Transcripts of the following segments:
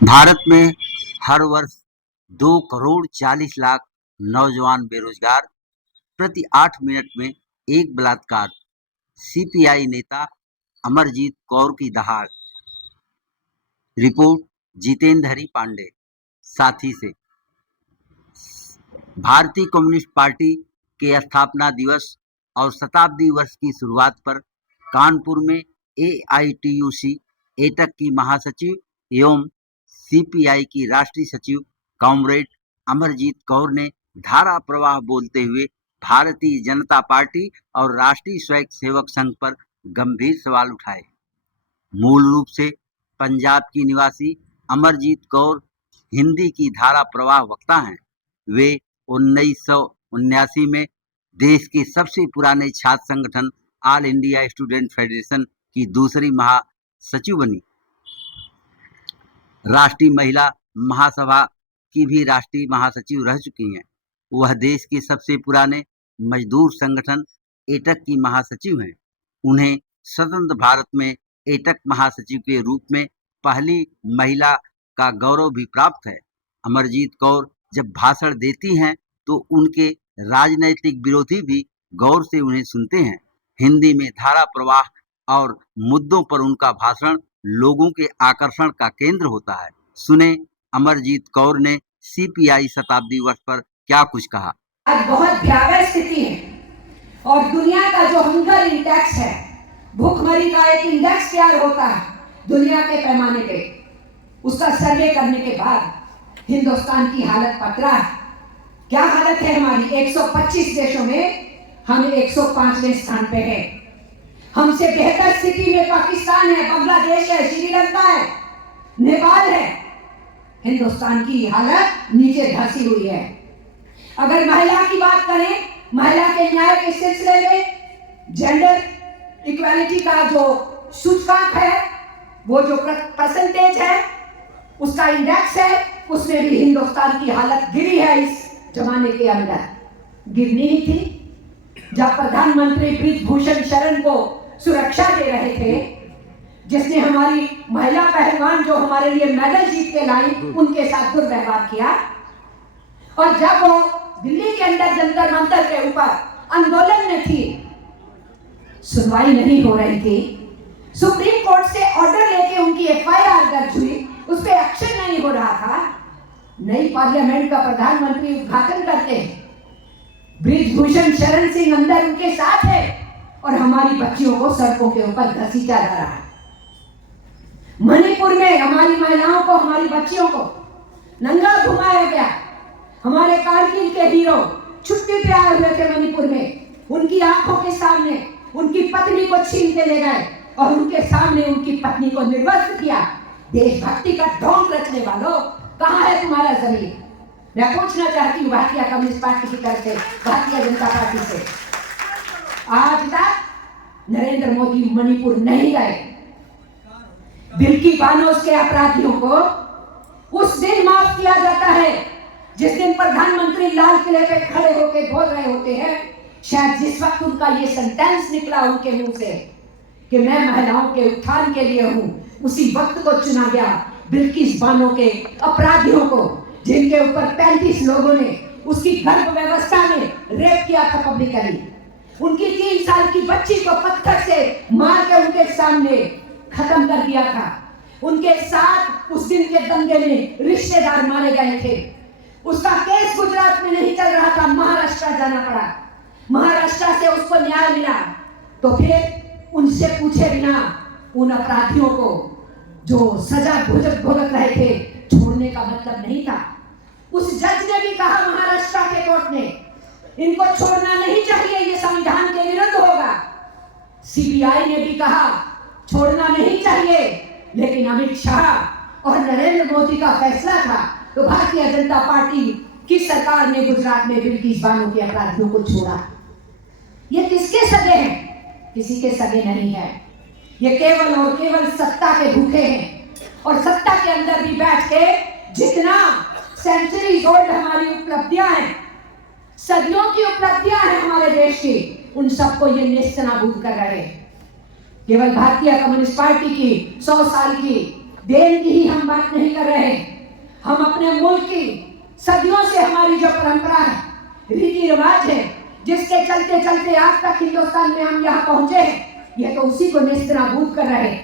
भारत में हर वर्ष 2 करोड़ 40 लाख नौजवान बेरोजगार, प्रति 8 मिनट में एक बलात्कार। सीपीआई नेता अमरजीत कौर की दहाड़। रिपोर्ट जितेंद्र हरी पांडे। साथी से भारतीय कम्युनिस्ट पार्टी के स्थापना दिवस और शताब्दी वर्ष की शुरुआत पर कानपुर में एआईटीयूसी एटक की महासचिव एवं सीपीआई की राष्ट्रीय सचिव कॉमरेड अमरजीत कौर ने धारा प्रवाह बोलते हुए भारतीय जनता पार्टी और राष्ट्रीय स्वयं सेवक संघ पर गंभीर सवाल उठाए। मूल रूप से पंजाब की निवासी अमरजीत कौर हिंदी की धारा प्रवाह वक्ता हैं। वे 1979 में देश के सबसे पुराने छात्र संगठन ऑल इंडिया स्टूडेंट फेडरेशन की दूसरी महासचिव बनी। राष्ट्रीय महिला महासभा की भी राष्ट्रीय महासचिव रह चुकी हैं। वह देश के सबसे पुराने मजदूर संगठन एटक की महासचिव हैं। उन्हें स्वतंत्र भारत में एटक महासचिव के रूप में पहली महिला का गौरव भी प्राप्त है। अमरजीत कौर जब भाषण देती हैं तो उनके राजनैतिक विरोधी भी गौर से उन्हें सुनते हैं। हिंदी में धारा प्रवाह और मुद्दों पर उनका भाषण लोगों के आकर्षण का केंद्र होता है। सुने अमरजीत कौर ने सीपीआई शताब्दी वर्ष पर क्या कुछ कहा। आज बहुत भयावह स्थिति है और दुनिया का जो हंगर इंडेक्स है, भूखमरी का एक इंडेक्स तैयार होता है दुनिया के पैमाने पे, उसका सर्वे करने के बाद हिंदुस्तान की हालत पतरा है। क्या हालत है हमारी? 125 देशों में हम 105वें स्थान पे हैं। हमसे बेहतर स्थिति में पाकिस्तान है, बांग्लादेश है, श्रीलंका है, नेपाल है। हिंदुस्तान की हालत नीचे धंसी हुई है। अगर महिला की बात करें, महिला के न्याय के सिलसिले में जेंडर इक्वालिटी का जो सूचकांक है, वो जो परसेंटेज है, उसका इंडेक्स है, उसमें भी हिंदुस्तान की हालत गिरी है। इस जमाने के अंदर गिरनी ही थी जब प्रधानमंत्री ब्रिजभूषण शरण को सुरक्षा दे रहे थे, जिसने हमारी महिला पहलवान जो हमारे लिए मेडल जीत के लाई, उनके साथ दुर्व्यवहार किया। और जब वो दिल्ली के अंदर जंतर मंतर के ऊपर आंदोलन में थी, सुनवाई नहीं हो रही थी। सुप्रीम कोर्ट से ऑर्डर लेके उनकी एफआईआर दर्ज हुई, उस पर एक्शन नहीं हो रहा था। नई पार्लियामेंट का प्रधानमंत्री उद्घाटन करते हैं, ब्रिजभूषण शरण सिंह अंदर उनके साथ है और हमारी बच्चियों को सड़कों के ऊपर घसीटा जा रहा है। मणिपुर में हमारी महिलाओं को, हमारी बच्चियों को नंगा घुमाया गया। हमारे कारगिल के हीरो छुट्टी पे आए हुए थे मणिपुर में, उनकी आंखों के सामने उनकी पत्नी को छीन के ले गए और उनके सामने उनकी पत्नी को निर्वस्त्र किया। देशभक्ति का ढोंग रचने वालों, कहां है तुम्हारा जमीन? मैं पूछना चाहती हूँ भारतीय कम्युनिस्ट पार्टी की तरफ से, भारतीय जनता पार्टी से, आज तक नरेंद्र मोदी मणिपुर नहीं गए। बिल्की बानोस के अपराधियों को उस दिन माफ किया जाता है जिस दिन प्रधानमंत्री लाल किले पे खड़े होकर बोल रहे होते हैं। शायद जिस वक्त उनका ये सेंटेंस निकला उनके मुंह से कि मैं महिलाओं के उत्थान के लिए हूं, उसी वक्त को चुना गया बिल्किस बानो के अपराधियों को, जिनके ऊपर 35 लोगों ने उसकी गर्भ व्यवस्था में रेप किया था पब्लिकली। उनकी 3 साल की बच्ची को पत्थर से मार के उनके सामने खत्म कर दिया था। उनके साथ उस दिन के दंगे में रिश्तेदार मारे गए थे। उसका केस गुजरात में नहीं चल रहा था, महाराष्ट्र जाना पड़ा। महाराष्ट्र से उसको न्याय मिला तो फिर उनसे पूछे बिना उन अपराधियों को जो सजा भुगत रहे थे छोड़ने का मतलब नहीं था। उस जज ने भी कहा, महाराष्ट्र के कोर्ट ने, इनको छोड़ना नहीं चाहिए, ये संविधान के विरुद्ध होगा। सीबीआई ने भी कहा छोड़ना नहीं चाहिए, लेकिन अमित शाह और नरेंद्र मोदी का फैसला था तो भारतीय जनता पार्टी की सरकार ने गुजरात में बिल्किस बानो के अपराधियों को छोड़ा। ये किसके सगे हैं? किसी के सगे नहीं है। ये केवल और केवल सत्ता के भूखे हैं और सत्ता के अंदर भी बैठ के जितना सेंचुरीज ओल्ड हमारी उपलब्धियां हैं, सदियों की उपलब्धियां हैं हमारे देश की, उन सबको ये नेस्तनाबूद कर रहे हैं। केवल भारतीय कम्युनिस्ट पार्टी की 100 साल की देन की ही हम बात नहीं कर रहे, हम अपने मुल्क की सदियों से हमारी जो परंपरा है, रीति रिवाज है, जिसके चलते चलते आज तक हिंदुस्तान में हम यहाँ पहुंचे हैं, यह तो उसी को नेस्तनाबूद कर रहे हैं।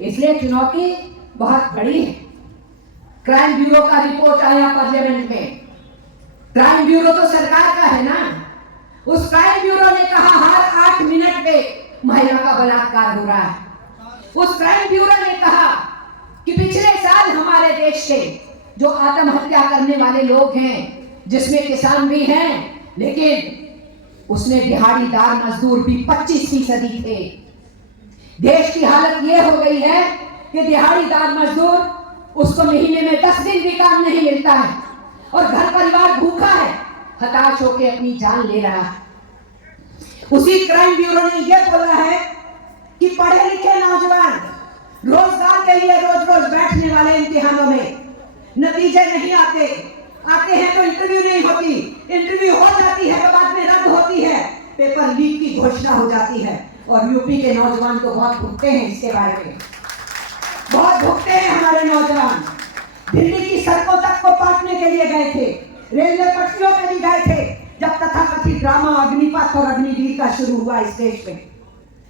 इसलिए चुनौती बहुत बड़ी है। क्राइम ब्यूरो का रिपोर्ट आया पार्लियामेंट में। क्राइम ब्यूरो तो सरकार का है ना। उस क्राइम ब्यूरो ने कहा हर 8 मिनट पे महिला का बलात्कार हो रहा है। उस क्राइम ब्यूरो ने कहा कि पिछले साल हमारे देश के जो आत्महत्या करने वाले लोग हैं, जिसमें किसान भी हैं, लेकिन उसमें दिहाड़ीदार मजदूर भी 25% थे। देश की हालत यह हो गई है कि दिहाड़ीदार मजदूर, उसको महीने में 10 दिन भी काम नहीं मिलता है और घर परिवार भूखा है, हताश होकर अपनी जान ले रहा है। उसी क्राइम ब्यूरो ने यह बोला है कि पढ़े लिखे नौजवान रोजगार के लिए रोज रोज बैठने वाले इम्तिहानों में नतीजे नहीं आते हैं तो इंटरव्यू नहीं होती, इंटरव्यू हो जाती है तो बाद में रद्द होती है, पेपर लीक की घोषणा हो जाती है। और यूपी के नौजवान तो बहुत भुगते हैं, इसके बारे में बहुत भुगते हैं हमारे नौजवान। दिल्ली की सड़कों तक को पाटने के लिए गए थे, रेलवे पटरियों पे भी गए थे, जब तथाकथित ड्रामा अग्निपथ और अग्निवीर का शुरू हुआ इस देश में।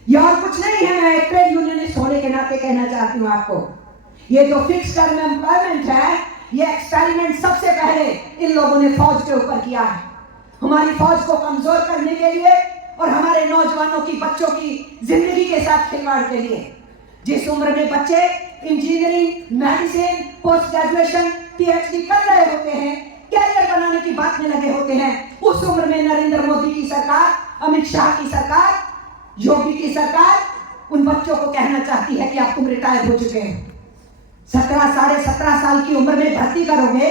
यह और कुछ नहीं है, मैं एक ट्रेड यूनियनिस्ट होने के नाते कहना चाहती हूँ आपको, ये जो फिक्स टर्म एम्प्लॉयमेंट है, ये एक्सपेरिमेंट सबसे पहले इन लोगों ने फौज के ऊपर किया है, हमारी फौज को कमजोर करने के लिए और हमारे नौजवानों की, बच्चों की जिंदगी के साथ खिलवाड़ के लिए। जिस उम्र में बच्चे engineering, medicine, post graduation, PhD कर रहे होते हैं, कैरियर बनाने की बात में लगे होते हैं, उस उम्र में नरेंद्र मोदी की सरकार, अमित शाह की सरकार, योगी की सरकार उन बच्चों को कहना चाहती है कि अब तुम रिटायर हो चुके हैं, 17 साल की उम्र में भर्ती करोगे,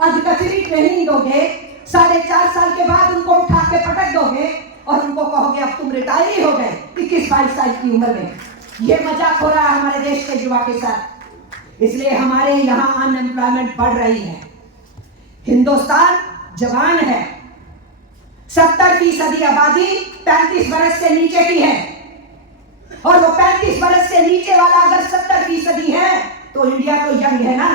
अधकचरी ट्रेनिंग दोगे, 4.5 साल के बाद उनको उठा के पटक दोगे और उनको कहोगे अब तुम रिटायर ही हो गए 21-22 साल की उम्र में। ये मजाक हो रहा है हमारे देश के युवा के साथ। इसलिए हमारे यहाँ अनएम्प्लॉयमेंट बढ़ रही है। हिंदुस्तान जवान है, 70% आबादी 35 वर्ष से नीचे की है, और वो 35 वर्ष से नीचे वाला अगर 70% है तो इंडिया तो यंग है ना।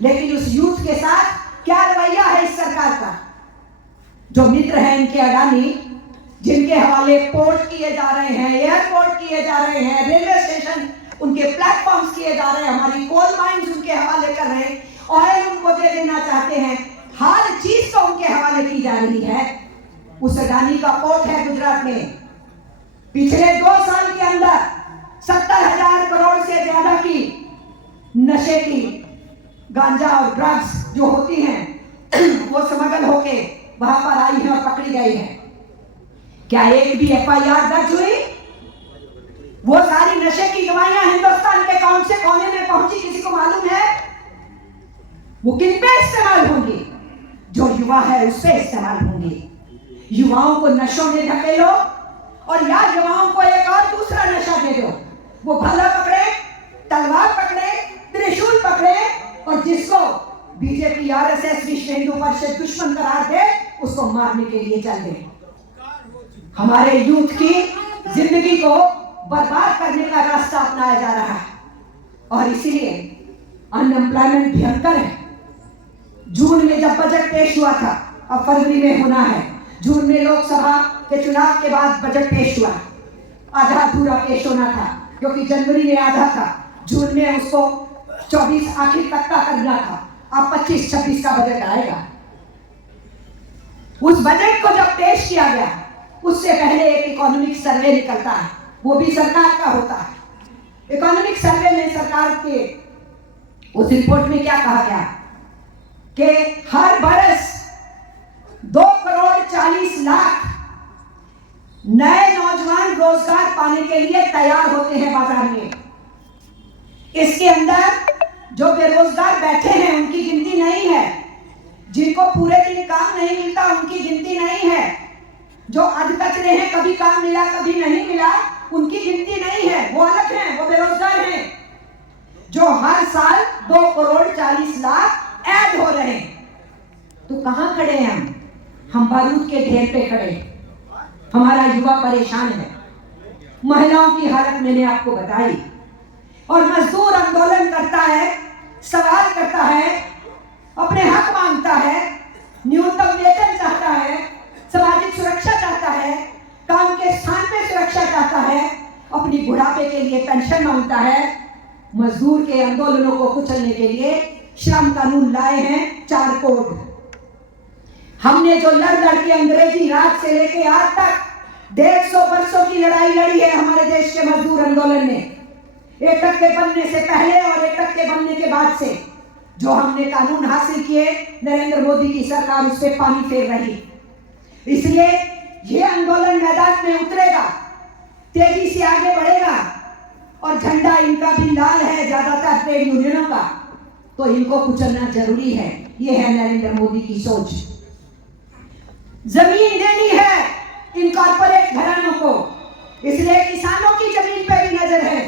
लेकिन उस यूथ के साथ क्या रवैया है इस सरकार का? जो मित्र हैं इनके अडानी, जिनके हवाले पोर्ट किए जा रहे हैं, एयरपोर्ट किए जा रहे हैं, रेलवे स्टेशन उनके प्लेटफॉर्म्स किए जा रहे हैं, हमारी कोल माइंस उनके हवाले कर रहे हैं, ऑयल उनको दे देना चाहते हैं, हर चीज तो उनके हवाले की जा रही है। उस अडानी का पोर्ट है गुजरात में, पिछले 2 साल के अंदर 70,000 करोड़ से ज्यादा की नशे की, गांजा और ड्रग्स जो होती हैं वो स्मगल होके वहां पर आई है और पकड़ी गई है। क्या एक भी एफआईआर दर्ज हुई? वो सारी नशे की दवाइयां हिंदुस्तान के कौन से कोने में पहुंची किसी को मालूम है? वो किन पे इस्तेमाल होंगी? जो युवा है उस पे इस्तेमाल होंगी। युवाओं को नशों में धकेलो और या युवाओं को एक और दूसरा नशा दे दो, वो भला पकड़े, तलवार पकड़े, त्रिशूल पकड़े और जिसको बीजेपी, आरएसएस, विश्व हिंदू परिषद दुश्मन करार दे उसको मारने के लिए चल दे। हमारे यूथ की जिंदगी को बर्बाद करने का रास्ता अपनाया जा रहा है और इसीलिए अनएम्प्लॉयमेंट भयंकर है। जून में जब बजट पेश हुआ था, अब फरवरी में होना है, जून में लोकसभा के चुनाव के बाद बजट पेश हुआ, आधा अधूरा पेश होना था क्योंकि जनवरी में आधा था, जून में उसको 24 आखिर तक का करना था। अब 25-26 का बजट आएगा। उस बजट को जब पेश किया गया उससे पहले एक इकोनॉमिक सर्वे निकलता है, वो भी सरकार का होता है। इकोनॉमिक सर्वे में सरकार के उस रिपोर्ट में क्या कहा गया कि हर बरस 2,40,00,000 नए नौजवान रोजगार पाने के लिए तैयार होते हैं बाजार में। इसके अंदर जो बेरोजगार बैठे हैं उनकी गिनती नहीं है, जिनको पूरे दिन काम नहीं मिलता उनकी गिनती नहीं है, जो अधकचरे हैं, कभी काम मिला कभी नहीं मिला, उनकी गिनती नहीं है, वो अलग हैं, वो बेरोजगार हैं। जो हर साल 2,40,00,000 ऐड हो रहे हैं। तो कहां खड़े हैं हम बारूद के ढेर पे खड़े। हमारा युवा परेशान है। महिलाओं की हालत मैंने आपको बताई। और मजदूर आंदोलन करता है, सवाल करता है, अपने हक मांगता है, न्यूनतम वेतन चाहता है, सामाजिक सुरक्षा चाहता है, काम के स्थान पे सुरक्षा चाहता है, अपनी बुढ़ापे के लिए पेंशन मांगता है। मजदूर के आंदोलनों को कुचलने के लिए श्रम कानून लाए हैं 4 कोड। हमने जो लड़ के अंग्रेजी राज से लेके आज तक 150 वर्षों की लड़ाई लड़ी है हमारे देश के मजदूर आंदोलन ने, एकक के बनने से पहले और एकक के बनने के बाद से जो हमने कानून हासिल किए, नरेंद्र मोदी की सरकार उस पर पानी फेर रही। इसलिए ये आंदोलन मैदान में उतरेगा, तेजी से आगे बढ़ेगा और झंडा इनका भी लाल है, ज्यादातर ट्रेड यूनियनों का, तो इनको कुचलना जरूरी है। ये है नरेंद्र मोदी की सोच। जमीन देनी है इन कॉर्पोरेट घरानों को, इसलिए किसानों की जमीन पे भी नजर है,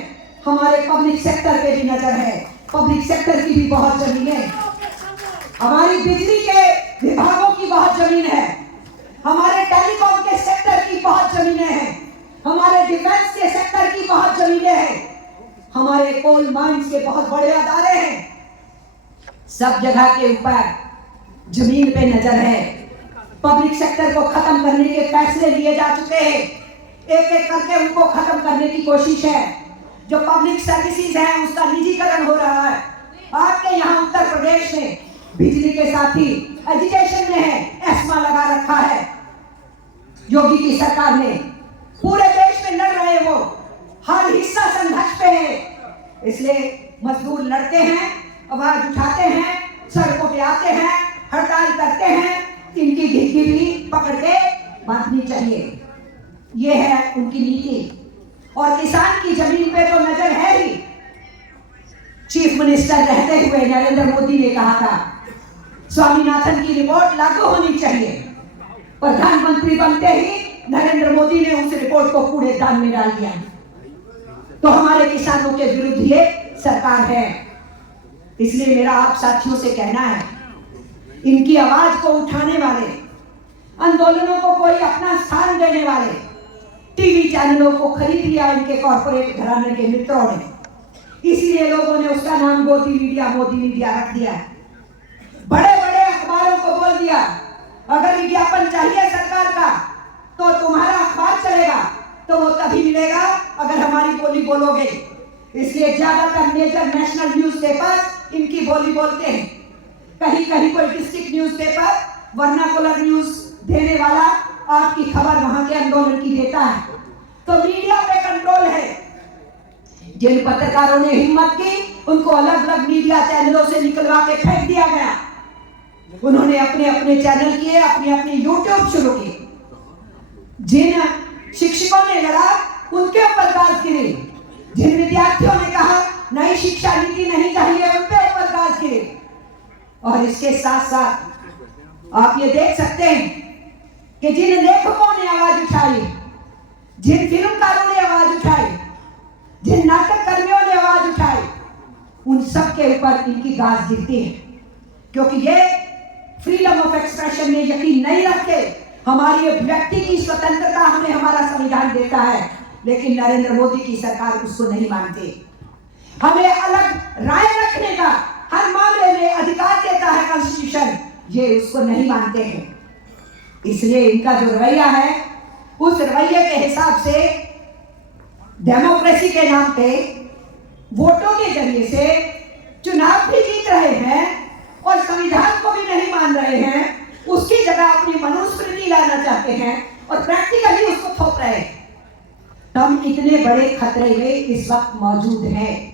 हमारे पब्लिक सेक्टर पे भी नजर है। पब्लिक सेक्टर की भी बहुत जमीन है, हमारी बिजली के विभागों की बहुत जमीन है, हमारे टेलीकॉम के सेक्टर की बहुत जमीनें हैं, हमारे डिफेंस के सेक्टर की बहुत जमीनें हैं, हमारे कोल माइंस के बहुत बड़े अदारे हैं। सब जगह के ऊपर जमीन पे नजर है। पब्लिक सेक्टर को खत्म करने के फैसले लिए जा चुके हैं, एक एक करके उनको खत्म करने की कोशिश है। जो पब्लिक सर्विसेज है उसका निजीकरण हो रहा है। आपके यहाँ उत्तर प्रदेश में बिजली के साथ ही एजुकेशन में है एस्मा लगा रखा है योगी की सरकार ने। पूरे देश में लड़ रहे वो, हर हिस्सा संघर्ष पे है। इसलिए मजदूर लड़ते हैं, आवाज उठाते हैं, सड़कों पे आते हैं, हड़ताल करते हैं, इनकी घिघी भी पकड़ के बांधनी चाहिए। ये है उनकी नीति। और किसान की जमीन पे तो नजर है ही। चीफ मिनिस्टर रहते हुए नरेंद्र मोदी ने कहा था स्वामीनाथन की रिपोर्ट लागू होनी चाहिए। प्रधानमंत्री बनते ही नरेंद्र मोदी ने उस रिपोर्ट को कूड़ेदान में डाल दिया। तो हमारे किसानों के विरुद्ध ये सरकार है। इसलिए मेरा आप साथियों से कहना है, इनकी आवाज को उठाने वाले, आंदोलनों को कोई अपना स्थान देने वाले टीवी चैनलों को खरीद लिया इनके कॉर्पोरेट घराने के मित्रों ने। इसीलिए लोगों ने उसका नाम मोदी मीडिया रख दिया है। बड़े बड़े अखबारों को बोल दिया अगर विज्ञापन चाहिए सरकार का तो तुम्हारा अखबार चलेगा, तो वो तभी मिलेगा अगर हमारी बोली बोलोगे। इसलिए ज्यादातर मेजर नेशनल न्यूज़पेपर इनकी बोली बोलते हैं। कहीं कहीं कोई डिस्ट्रिक्ट न्यूज़पेपर, वर्नाकुलर न्यूज देने वाला आपकी खबर वहां के आंदोलन की देता है। तो मीडिया पे कंट्रोल है। जिन पत्रकारों ने हिम्मत की उनको अलग अलग मीडिया चैनलों से निकलवा के फेंक दिया गया। उन्होंने अपने अपने चैनल किए, अपनी अपनी यूट्यूब शुरू की। जिन शिक्षकों ने लड़ा उनके ऊपर गाज गिरी, जिन विद्यार्थियों ने कहा नई शिक्षा नीति नहीं चाहिए उनके ऊपर गाज गिरी। और इसके साथ साथ आप ये देख सकते हैं कि जिन लेखकों ने आवाज उठाई, जिन फिल्मकारों ने आवाज उठाई, जिन नाटक कर्मियों ने आवाज उठाई, उन सब के ऊपर इनकी गाज गिरती है। क्योंकि ये फ्रीडम ऑफ एक्सप्रेशन में यकीन नहीं रखते। हमारी अभिव्यक्ति की स्वतंत्रता हमें हमारा संविधान देता है, लेकिन नरेंद्र मोदी की सरकार उसको नहीं मानती। हमें अलग राय रखने का हर मामले में अधिकार देता है कॉन्स्टिट्यूशन, ये उसको नहीं मानते हैं। इसलिए इनका जो रवैया है उस रवैये के हिसाब से डेमोक्रेसी के नाम पे वोटों के जरिए से चुनाव भी जीत रहे हैं और संविधान को भी नहीं मान रहे हैं। उसकी जगह अपनी मनुस्मृति लाना चाहते हैं और प्रैक्टिकली उसको थोप रहे हैं। हम इतने बड़े खतरे में इस वक्त मौजूद हैं।